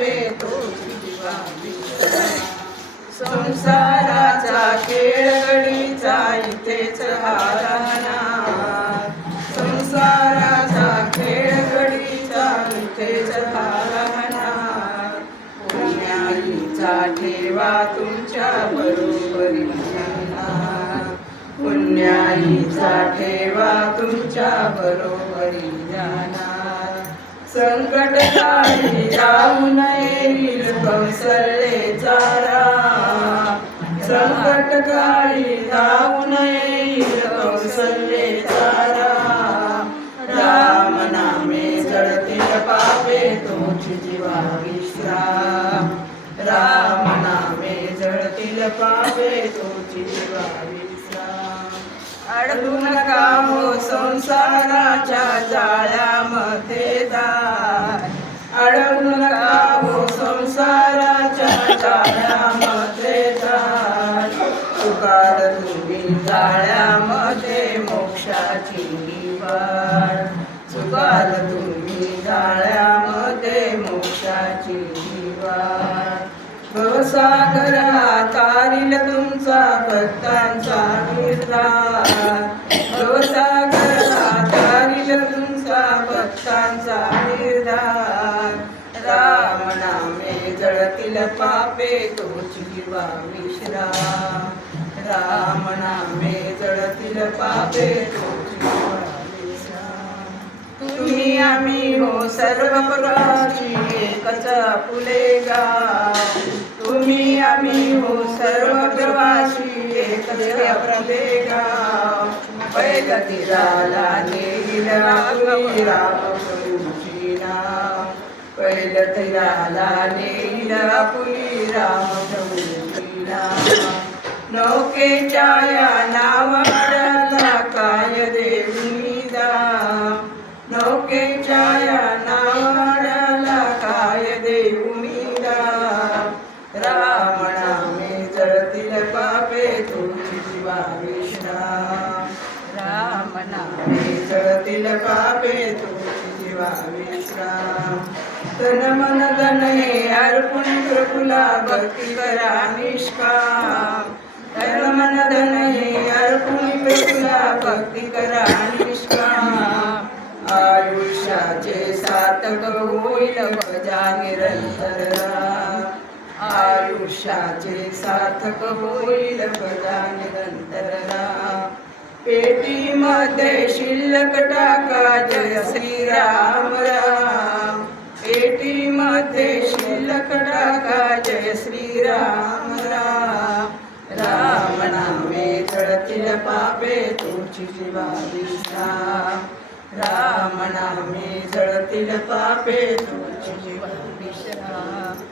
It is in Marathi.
पापे तोची जीवा विसरा. संसाराचा खेळ घडीचा इथेच हा राहणार. संसाराचा खेळ घडीचा इथेच हा राहणार. पुण्याईचा ठेवा तुमच्या बरोबरी जाणार. पुण्याईचा ठेवा तुमच्या बरोबरी जाणार. संकट काळी जाऊ नये कौसल्याचा राम. संकट काळी जाऊ नये कौसल्याचा राम. राम नामे जळतील पापे तोची जीवा विश्राम. राम नामे जळतील पापे तोची जीवा विश्राम. अडकू नका हो संसाराच्या जाळ्यामध्ये दार. अडकू नका हो संसाराच्या जाळ्यामध्ये दार. तुकाल तुम्ही जाळ्यामध्ये मोक्षाची वाट. तुकाल तुम्ही जाळ्यामध्ये मोक्षाची वाट. भवसागर तारील तुमचा भक्तांचा निर्धार. भवसागर तारील तुमचा भक्तांचा निर्धार. राम नामे जळतील पापे तोची जीवा विश्राम. राम नामे जळतील पापे तोची जीवा विश्राम. तुम्ही आम्ही हो सर्व प्रवासी एकच फुलेगा. तुम्ही आम्ही हो सर्व प्रवासी एकच फुलेगा. पैलतीराला नेईल आपुली रामप्रभूची नाव. पैलतीराला नेईल आपुली रामप्रभूची नाव. नौकेच्या या नावाला काय देऊनी दाम. नौकेच्या या नावाला काय देऊनी दाम. राम नामे जळतील पापे तोची जीवा विश्राम. राम नामे जळतील पापे तोची जीवा विश्राम. तन मन धन हे अर्पण प्रभुला भक्ती करा निष्काम. तन मन धन हे अर्पण प्रभुला भक्ती करा निष्काम. आयुष्याचे सार्थक होईल भजा निरंतर राम. आयुष्याचे सार्थक होईल भजा निरंतर राम. पेटीमध्ये शिल्लक टाका जय श्रीराम राम. पेटीमध्ये शिल्लक टाका जय श्रीराम राम. राम नामे जळतील पापे तोची जीवा विश्राम. राम नामे जळतील पापे तोची जीवा विश्राम.